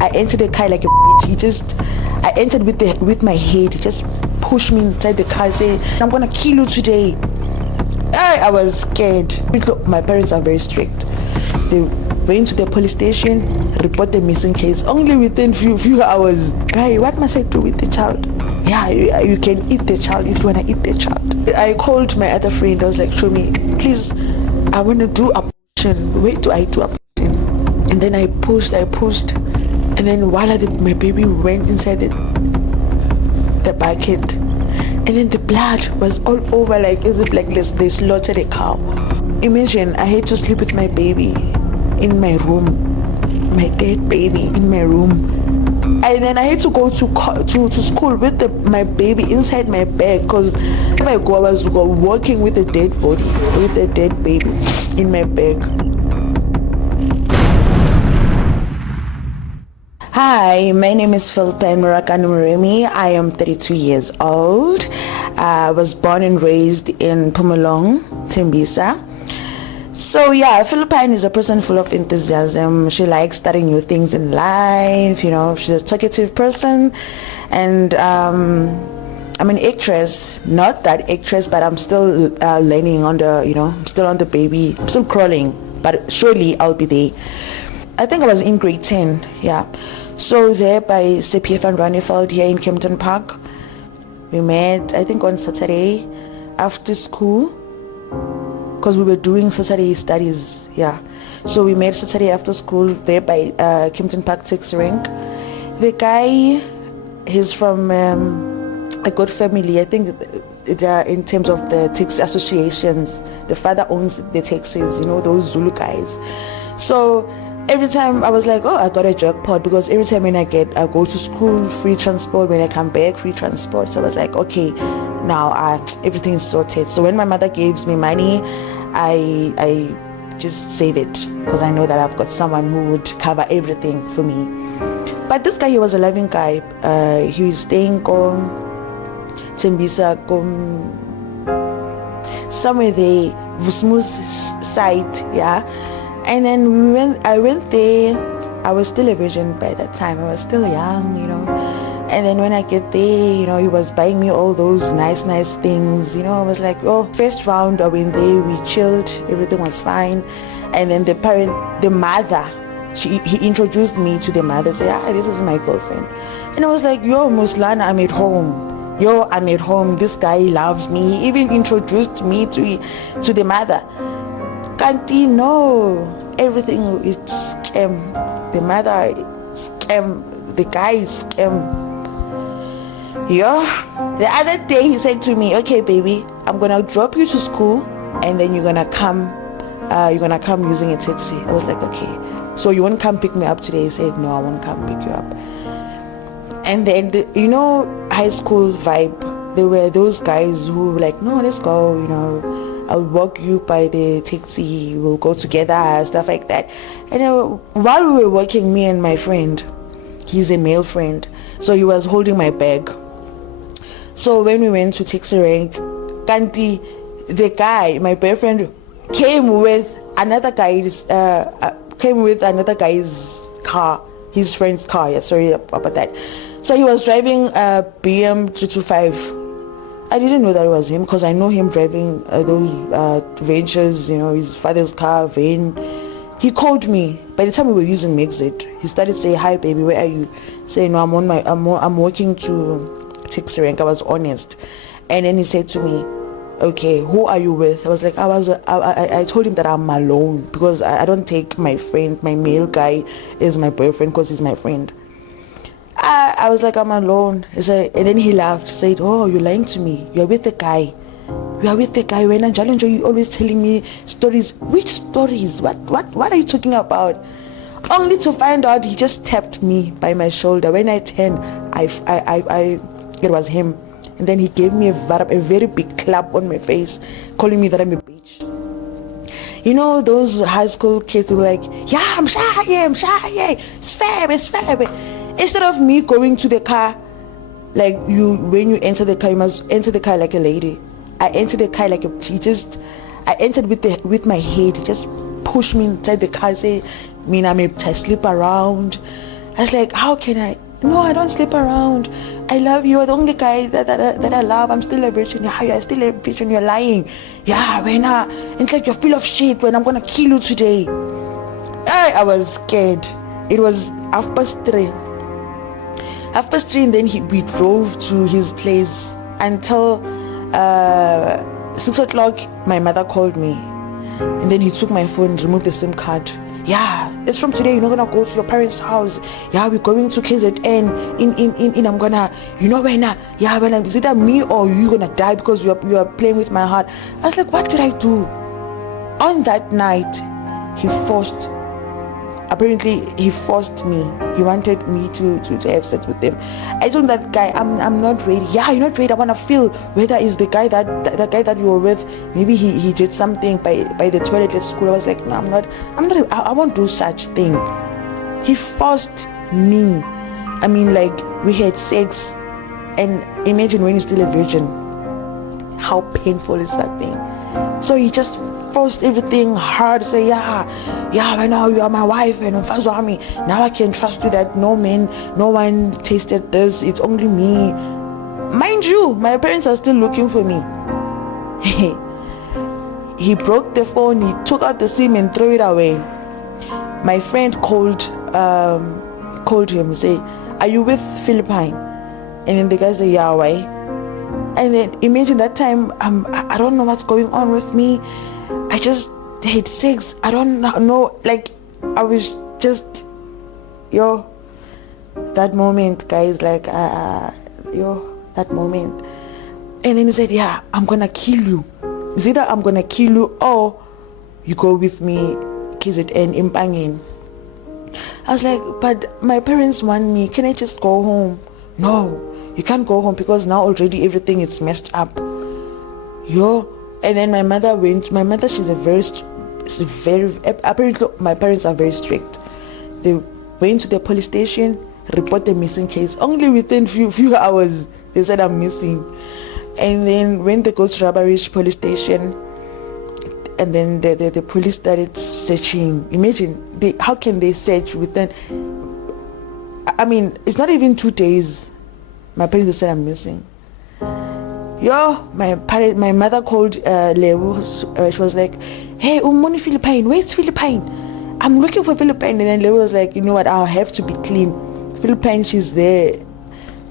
I entered the car like a bitch. I entered with my head. He just pushed me inside the car, saying, "I'm gonna kill you today." I was scared. My parents are very strict. They went to the police station, report the missing case. Only within few hours. Guy, what must I do with the child? Yeah, you can eat the child if you wanna eat the child. I called my other friend. I was like, "Show me, please. I wanna do abortion. Where do I do abortion?" And then I pushed, and then while my baby went inside the bucket, and then the blood was all over, like as if like they slaughtered a cow. Imagine I had to sleep with my baby in my room, my dead baby in my room, and then I had to go to school with my baby inside my bag, because if I was walking with a dead body, with a dead baby in my bag. Hi, my name is Philipine. I am 32 years old. I was born and raised in Pumalong, Tembisa. So yeah, Philipine is a person full of enthusiasm. She likes starting new things in life. You know, she's a talkative person, and I'm an actress. Not that actress, but I'm still learning on the, I'm still on the baby. I'm still crawling, but surely I'll be there. I think I was in grade 10, yeah. So there by CPF and Ranifield here in Kempton Park. We met, I think, on Saturday after school, because we were doing Saturday studies, yeah. So we met Saturday after school there by Kempton Park taxi rank. The guy, he's from a good family. I think in terms of the taxi associations, the father owns the taxis, those Zulu guys. So every time I was like, oh, I got a jackpot, because every time I go to school, free transport. When I come back, free transport. So I was like, okay, now everything is sorted. So when my mother gives me money, I just save it, because I know that I've got someone who would cover everything for me. But this guy, he was a loving guy. He was staying on Tembisa, somewhere there, Vusmu's side, yeah. And then I went there. I was still a virgin by that time. I was still young, And then when I get there, he was buying me all those nice things. I was like, oh, first round I went there, we chilled, everything was fine. And then the mother, he introduced me to the mother, said, this is my girlfriend. And I was like, yo, Muslana, I'm at home. This guy loves me. He even introduced me to the mother. Kanti, no, everything is scam. The mother scam, the guy is scam. The other day he said to me, okay, baby, I'm gonna drop you to school, and then you're gonna come using a taxi. I was like, okay, so you won't come pick me up today? He said, no, I won't come pick you up. And then high school vibe, there were those guys who were like, no, let's go, I'll walk you by the taxi, we'll go together, stuff like that. And while we were walking, me and my friend, he's a male friend, so he was holding my bag. So when we went to taxi rank, Kanti, the guy, my boyfriend, came with another guy's car, his friend's car. Yeah, sorry about that. So he was driving a BM325. I didn't know that it was him, because I know him driving those ventures, his father's car, van. He called me. By the time we were using Mexit, he started saying, hi baby, where are you? Saying, no, I'm walking to taxi rank. I was honest. And then he said to me, okay, who are you with? I was like, I told him that I'm alone, because I don't take my friend, my male guy is my boyfriend, because he's my friend. I was like, I'm alone. He said, and then he laughed, said, oh, you're lying to me. You're with the guy. You are with the guy. When you're always telling me stories. Which stories? What are you talking about? Only to find out he just tapped me by my shoulder. When I turned, it was him. And then he gave me a very big clap on my face, calling me that I'm a bitch. Those high school kids were like, yeah, I'm shy, it's fair. Instead of me going to the car, like when you enter the car, you must enter the car like a lady. I entered the car like I entered with my head. He just pushed me inside the car, say, I sleep around. I was like, how can I? No, I don't sleep around. I love you. You're the only guy that I love. I'm still a virgin. Yeah, you're still a virgin. You're lying. Yeah, when it's like you're full of shit. When I'm gonna kill you today. I was scared. It was 3:30. 3:30, and then we drove to his place until 6 o'clock. My mother called me, and then he took my phone, removed the SIM card. Yeah, it's from today. You're not gonna go to your parents' house. Yeah, we're going to KZN. In I'm gonna, when it's either me or you gonna die because you are playing with my heart. I was like, what did I do? On that night, he forced me. He wanted me to have sex with him. I told that guy, I'm not ready. Yeah, you're not ready. I wanna feel whether it's the guy that you were with. Maybe he did something by the toilet at school. I was like, no, I'm not. I won't do such thing. He forced me. I mean, like, we had sex, and imagine when you're still a virgin, how painful is that thing? So he just forced everything hard, say, yeah, I know you are my wife, and now I can trust you that no one tasted this, it's only me. Mind you, my parents are still looking for me. He broke the phone, he took out the SIM and threw it away. My friend called him, say, are you with Philipine? And then the guy said, yeah, why? And then imagine that time, I don't know what's going on with me. I just had sex. I don't know. Like, I was just, that moment, guys, like, that moment. And then he said, yeah, I'm going to kill you. It's either I'm going to kill you or you go with me, KZN, Impangin. I was like, but my parents want me. Can I just go home? No. You can't go home because now already everything is messed up. And then my mother, she's apparently my parents are very strict. They went to the police station, report the missing case. Only within few hours, they said I'm missing. And then when they go to Rubberidge police station, and then the police started searching. Imagine, how can they search within, I mean, it's not even 2 days. My parents said I'm missing. My mother called Lewu. She was like, hey, Umoni Philipine, where's Philipine? I'm looking for Philipine. And then Lewu was like, you know what, I'll have to be clean. Philipine, she's there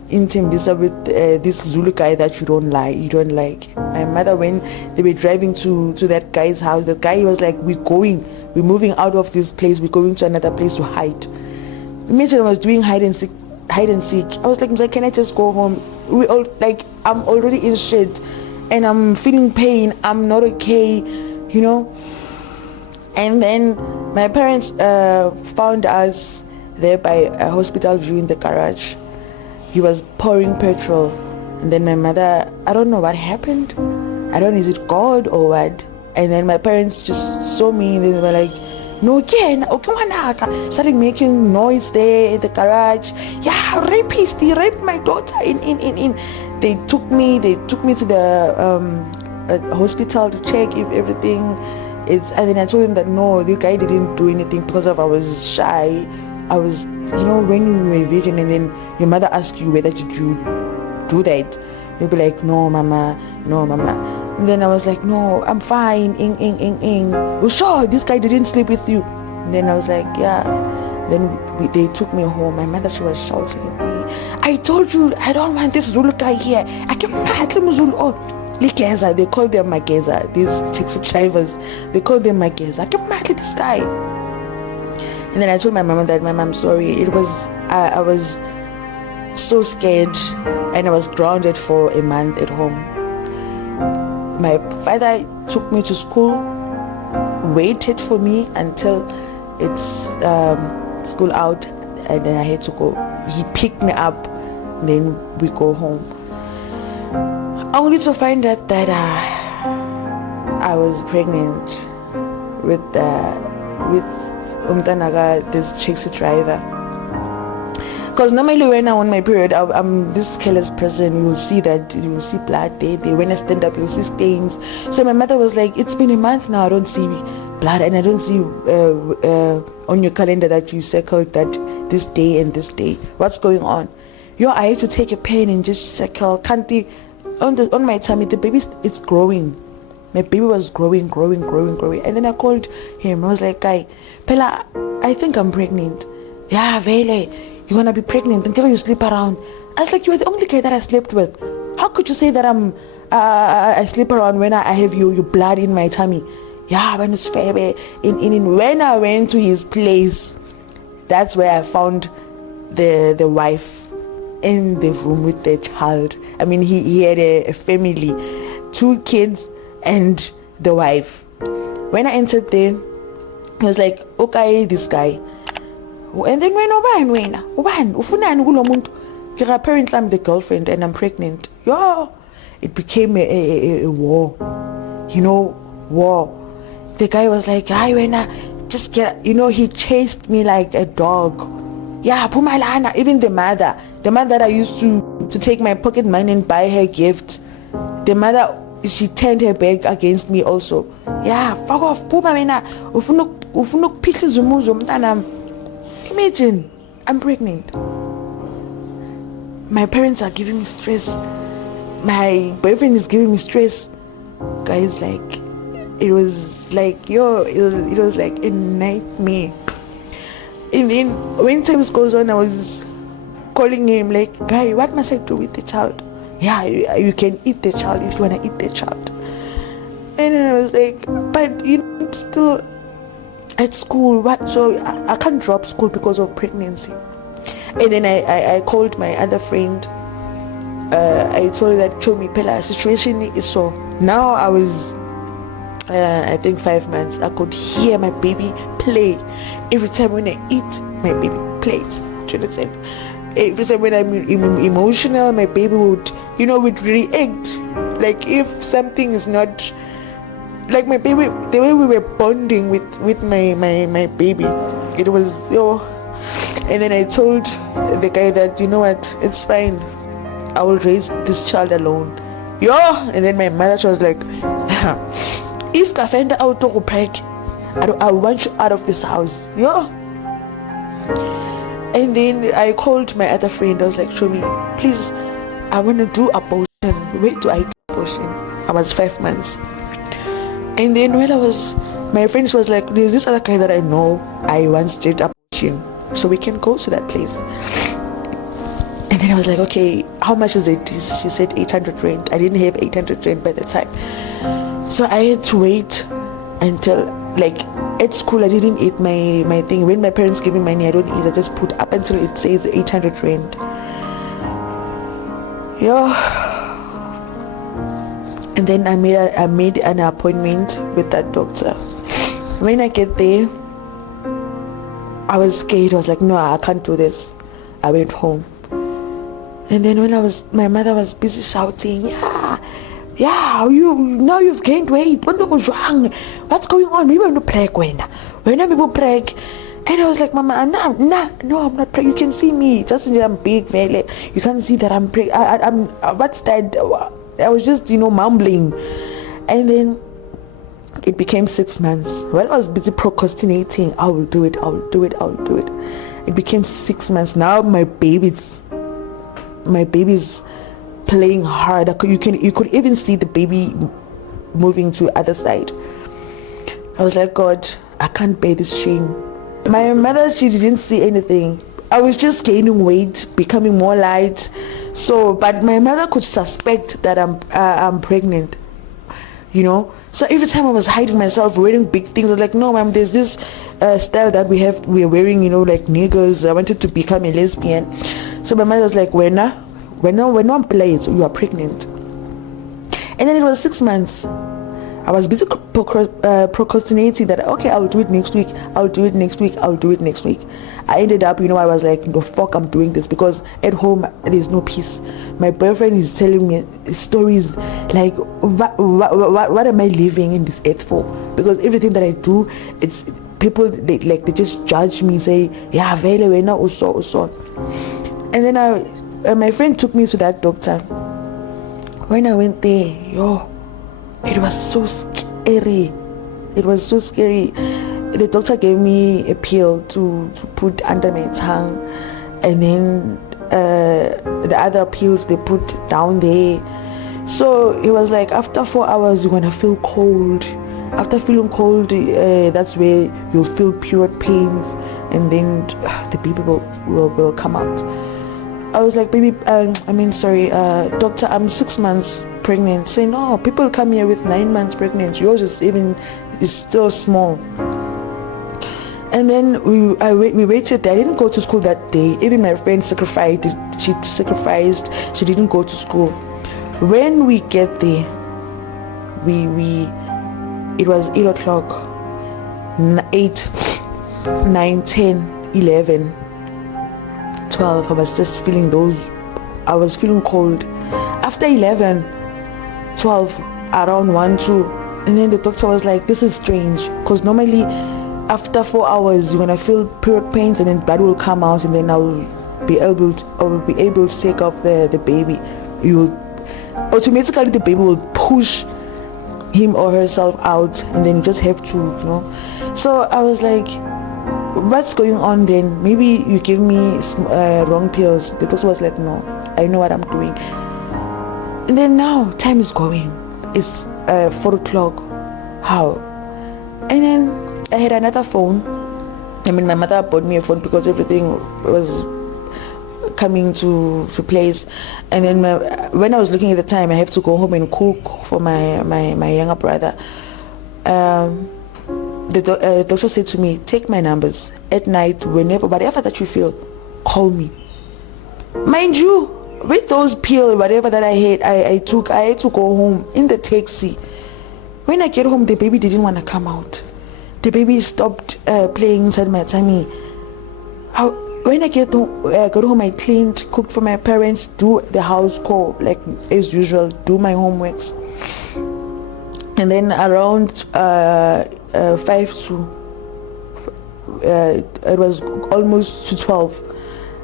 in Tembisa with this Zulu guy that you don't like. My mother, when they were driving to that guy's house, the guy was like, we're moving out of this place, we're going to another place to hide. Imagine I was doing hide and seek. I was like, can I just go home? I'm already in shit and I'm feeling pain. I'm not okay, And then my parents found us there by a hospital view in the garage. He was pouring petrol. And then my mother, I don't know what happened. I don't know, is it God or what? And then my parents just saw me and they were like, no, again, okay, started making noise there in the garage. Yeah, rapist, he raped my daughter. They took me to the hospital to check if everything is. And then I told them that no, this guy didn't do anything because I was shy. I was, when you were a virgin, and then your mother asks you whether did you do that, you'll be like, no, mama. And then I was like, no, I'm fine. Well, sure, this guy didn't sleep with you. And then I was like, yeah. Then they took me home. My mother, she was shouting at me. I told you, I don't want this Zulu guy here. I can't Zulu. Oh, Ligeza, they call them Mageza. These taxi drivers, they call them Mageza. I can't mad this guy. And then I told my mom that, Mom, I'm sorry. I was so scared, and I was grounded for a month at home. My father took me to school, waited for me until it's school out, and then I had to go. He picked me up, and then we go home. Only to find out that I was pregnant with Umtanaga, this taxi driver. Because normally when I'm on my period, I'm this careless person. You will see blood there. When I stand up, you'll see stains. So my mother was like, it's been a month now, I don't see blood, and I don't see on your calendar that you circled that this day and this day. What's going on? I had to take a pen and just circle. On my tummy, the baby it's growing. My baby was growing. And then I called him. I was like, guy, Pella, I think I'm pregnant. Yeah, Vele, you're gonna be pregnant until you sleep around. I was like, you're the only guy that I slept with. How could you say that I sleep around when I have your blood in my tummy? Yeah, when it's fair. When I went to his place, that's where I found the wife in the room with the child. I mean, he had a family, 2 kids and the wife. When I entered there, he was like, okay, this guy. And then when apparently I'm the girlfriend and I'm pregnant. It became a war. War. The guy was like, hi, Wena, just get, he chased me like a dog. Yeah, Pumalana, even the mother that I used to take my pocket money and buy her gift, the mother, she turned her back against me also. Yeah, fuck off, Puma Wena, imagine, I'm pregnant. My parents are giving me stress. My boyfriend is giving me stress. Guys, like, it was like a nightmare. And then when times goes on, I was calling him like, guy, what must I do with the child? Yeah, you can eat the child if you want to eat the child. And then I was like, but I'm still at school. What? So I can't drop school because of pregnancy. And then I called my other friend. I told her that, show me, Pella, situation is so. Now I was, I think 5 months. I could hear my baby play. Every time when I eat, my baby plays. Do you understand? Every time when I'm emotional, my baby would react. Like if something is not, like my baby, the way we were bonding with my baby, it was, And then I told the guy that, you know what, it's fine. I will raise this child alone. And then my mother, she was like, if I find out to break, I want you out of this house. And then I called my other friend. I was like, show me, please, I want to do abortion. Where do I do abortion? I was 5 months. And then when my friend was like, there's this other guy that I know, I want straight abortion, so we can go to that place. And then I was like, okay, how much is it? She said 800 rand. I didn't have 800 rand by the time. So I had to wait until, like, at school I didn't eat my thing. When my parents give me money, I don't eat. I just put up until it says 800 rand. And then I made an appointment with that doctor. When I get there, I was scared. I was like, no, I can't do this. I went home. And then my mother was busy shouting, you've gained weight. What's going on? Maybe I'm not pregnant. When I'm pregnant. And I was like, Mama, no, I'm not pregnant. You can see me. Just I'm big, Vele. You can't see that I'm pregnant. I'm what's that? I was just, mumbling. And then it became 6 months. While I was busy procrastinating, I will do it. It became 6 months. Now my baby's playing hard. You could even see the baby moving to the other side. I was like, God, I can't bear this shame. My mother, she didn't see anything. I was just gaining weight, becoming more light. So, but my mother could suspect that I'm pregnant. So every time I was hiding myself, wearing big things, I was like, no, ma'am, there's this style that we're wearing, like niggers. I wanted to become a lesbian. So my mother was like, when one plays, you are pregnant. And then it was 6 months. I was busy procrastinating that, okay, I'll do it next week. I ended up, I was like, no, fuck, I'm doing this, because at home there's no peace. My boyfriend is telling me stories like, what am I living in this earth for? Because everything that I do, it's people, they just judge me, say, yeah, Vele, we're not also. And then my friend took me to that doctor. When I went there, it was so scary. the doctor gave me a pill to put under my tongue, and then the other pills they put down there. So it was like after 4 hours you're gonna feel cold. After feeling cold, that's where you'll feel period pains, and then the baby will come out. I was like, baby, doctor, I'm 6 months pregnant. Say, no, people come here with 9 months pregnant. Yours is still small. And then we waited. I didn't go to school that day. Even my friend sacrificed. She didn't go to school. When we get there, it was 8 o'clock, 8, 9, 10, 11, 12. I was just feeling I was feeling cold. After 11, 12, around 1, 2, and then the doctor was like, this is strange, because normally after 4 hours you're gonna feel period pains, and then blood will come out, and then I will be able to take off the baby. Automatically the baby will push him or herself out, and then you just have to, So I was like, what's going on then? Maybe you give me wrong pills. The doctor was like, no, I know what I'm doing. And then now time is going. It's 4 o'clock. How? And then I had another phone. My mother bought me a phone because everything was coming to place. And then when I was looking at the time, I have to go home and cook for my younger brother. The doctor said to me, take my numbers at night, whatever that you feel, call me. Mind you, with those pills, whatever that I took, I had to go home in the taxi. When I get home, the baby didn't want to come out. The baby stopped playing inside my tummy. When I got home, I cleaned, cooked for my parents, do the house call like as usual, do my homeworks. And then around 5 to it was almost to 12.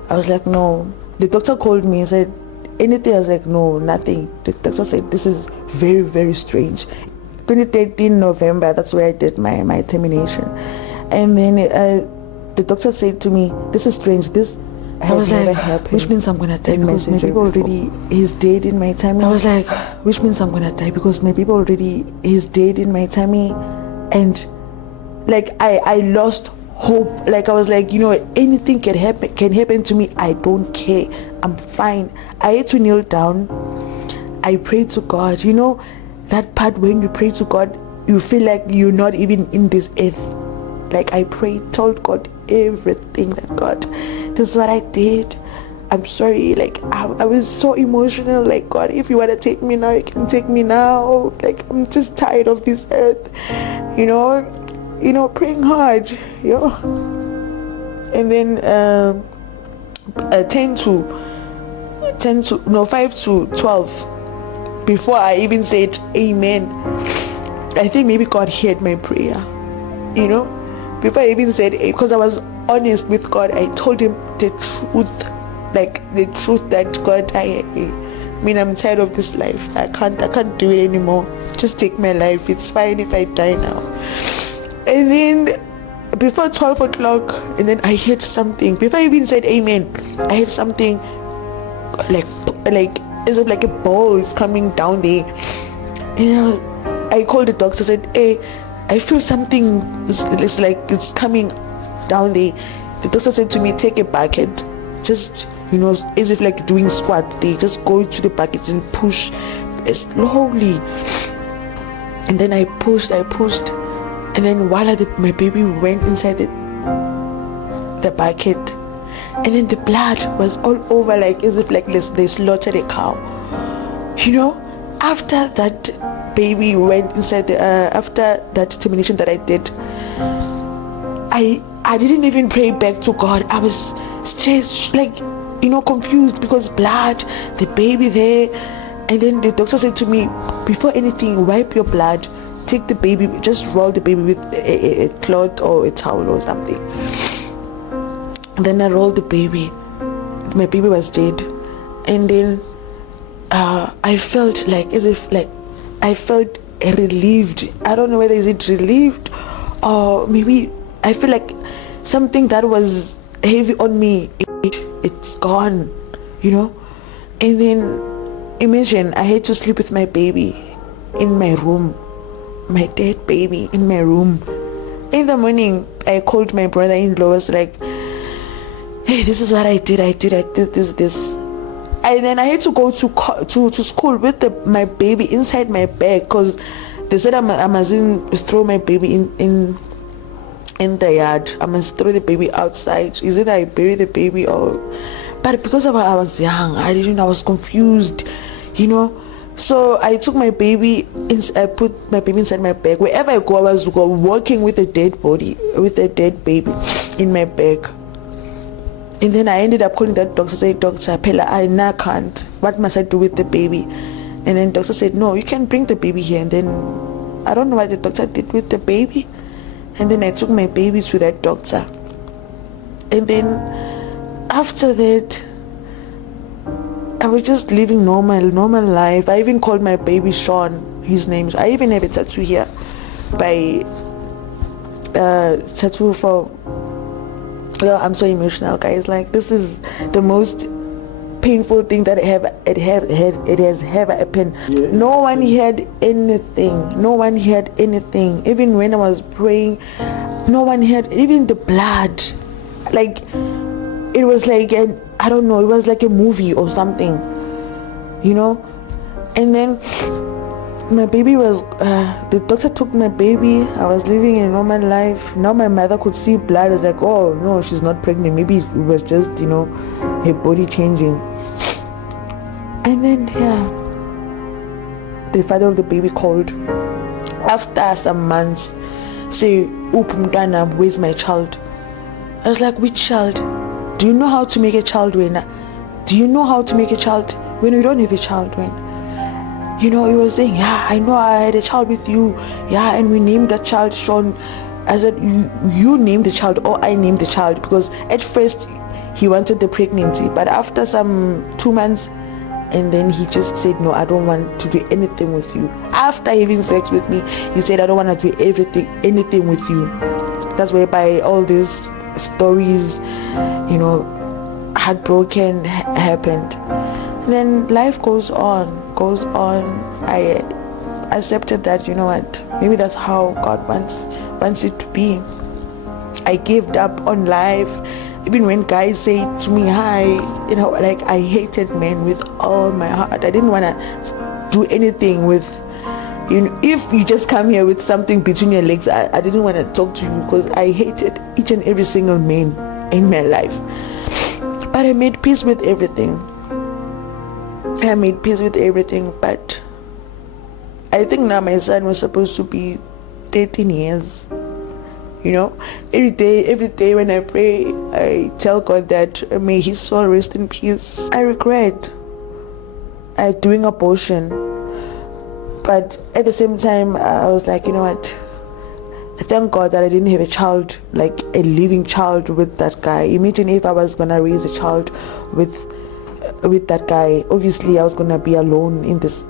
I was like, no. The doctor called me and said, anything? I was like, no, nothing. The doctor said, this is very, very strange. 2013 November, that's where I did my termination. And then the doctor said to me, this is strange, this has never happened. Which means I'm gonna die because my baby already is dead in my tummy. I was like, which means I'm gonna die because my baby already is dead in my tummy. And like I lost hope. Like I was like, anything can happen to me. I don't care. I'm fine. I had to kneel down. I prayed to God. That part when you pray to God, you feel like you're not even in this earth. Like I prayed, told God everything, that God, this is what I did. I'm sorry. Like I was so emotional. Like, God, if you want to take me now, you can take me now. Like I'm just tired of this earth. Praying hard. And then 5 to 12. Before I even said amen, I think maybe God heard my prayer. Before I even said it, because I was honest with God, I told him the truth, that God, I'm tired of this life. I can't do it anymore. Just take my life. It's fine if I die now. And then before 12 o'clock, and then I heard something. Before I even said amen, I heard something like as if like a ball is coming down there. And I called the doctor, said, hey, I feel something, it's like it's coming down there. The doctor said to me, take a bucket, just, as if like doing squat. They just go to the bucket and push slowly. And then I pushed. And then while my baby went inside the bucket, and then the blood was all over, like as if like they slaughtered a cow. After that baby went inside after that termination that I did, I didn't even pray back to God. I was stressed, confused, because blood, the baby there. And then the doctor said to me, before anything, wipe your blood, take the baby, just roll the baby with a cloth or a towel or something. And then I rolled the baby. My baby was dead. And then I felt I felt relieved. I don't know whether is it relieved or maybe I feel like something that was heavy on me, it's gone, you know. And then imagine I had to sleep with my baby in my room, my dead baby in my room. In the morning, I called my brother-in-law, was like, hey, this is what I did this. And then I had to go to school with my baby inside my bag, because they said I mustn't throw my baby in the yard. I must throw the baby outside. Is it I bury the baby or... But because I was young, I was confused, you know. So I took my baby, I put my baby inside my bag. Wherever I go, I was walking with a dead body, with a dead baby in my bag. And then I ended up calling that doctor, say, Doctor, I can't. What must I do with the baby? And then doctor said, no, you can bring the baby here. And then I don't know what the doctor did with the baby. And then I took my baby to that doctor. And then after that, I was just living normal life. I even called my baby Sean, his name. I even have a tattoo here by tattoo for... I'm so emotional, guys. Like, this is the most painful thing that it has ever happened. Yeah. No one had anything. Even when I was praying, no one had even the blood. Like, it was like I don't know, it was like a movie or something, you know. And then my baby was the doctor took my baby. I was living a normal life. Now my mother could see blood. I was like, oh no, she's not pregnant. Maybe it was just, you know, her body changing. And then the father of the baby called after some months, say, Upumdana, where's my child? I was like, which child? Do you know how to make a child when? Do you know how to make a child when you don't have a child when? You know, he was saying, yeah, I know I had a child with you. Yeah, and we named that child Sean. I said, you named the child or I named the child? Because at first he wanted the pregnancy, but after some 2 months, and then he just said, no, I don't want to do anything with you. After having sex with me, he said, I don't want to do anything with you. That's whereby all these stories, you know, heartbroken happened. And then life goes on. I accepted that, you know what, maybe that's how God wants it to be. I gave up on life. Even when guys say to me, hi, you know, like, I hated men with all my heart. I didn't want to do anything with, you know, if you just come here with something between your legs, I didn't want to talk to you, because I hated each and every single man in my life. But I made peace with everything. But I think now my son was supposed to be 13 years. You know, every day when I pray, I tell God that may his soul rest in peace. I regret doing abortion, but at the same time, I was like, you know what, I thank God that I didn't have a child, like a living child with that guy. Imagine if I was gonna raise a child with that guy. Obviously I was gonna be alone in this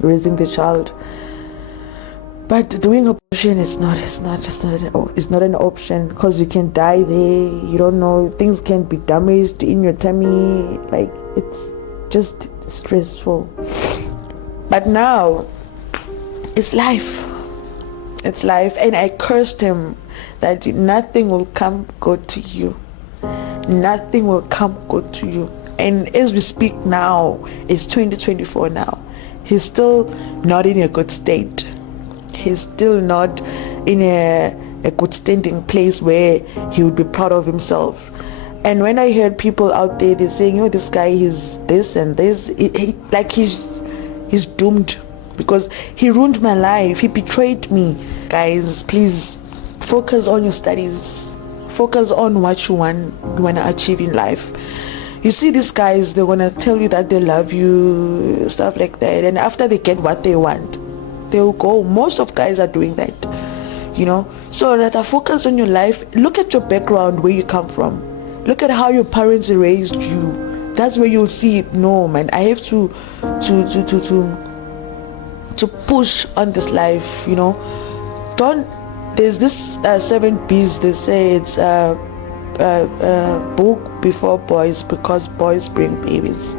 raising the child. But doing abortion is not an option, because you can die there. You don't know, things can be damaged in your tummy. Like, it's just stressful. But now it's life, and I cursed him that nothing will come good to you. Nothing will come good to you. And as we speak now, it's 2024 now. He's still not in a good state. He's still not in a good standing place where he would be proud of himself. And when I heard people out there, they're saying, oh, this guy is this and this, he's doomed, because he ruined my life. He betrayed me. Guys, please focus on your studies. Focus on what you want to achieve in life. You see, these guys, they're gonna tell you that they love you, stuff like that, and after they get what they want, they'll go. Most of guys are doing that, you know. So rather focus on your life. Look at your background, where you come from. Look at how your parents raised you. That's where you'll see it. No, man, I have to push on this life, you know. there's this 7 B's. They say it's book before boys, because boys bring babies.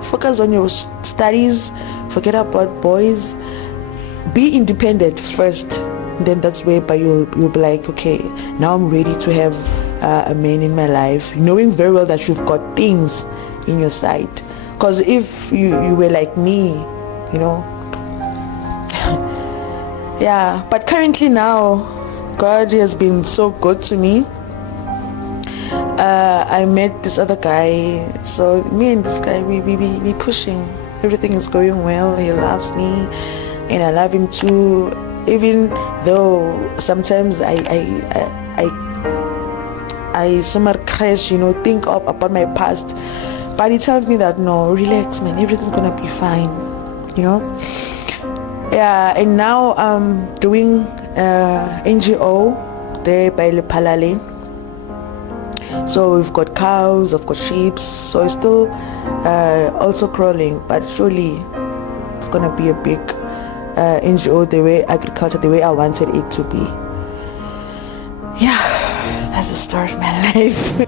Focus on your studies, forget about boys, be independent first. Then that's where you'll be like, okay, now I'm ready to have a man in my life, knowing very well that you've got things in your side. Because if you were like me, yeah. But currently now, God has been so good to me. I met this other guy, so me and this guy, we pushing. Everything is going well. He loves me and I love him too, even though sometimes I somewhat crash, think about my past, but he tells me that, no, relax, man, everything's gonna be fine, yeah. And now I'm doing NGO there by Lepalale. So we've got cows, I've got sheep, so it's still also crawling, but surely it's gonna be a big NGO, the way agriculture, the way I wanted it to be. Yeah, that's the story of my life.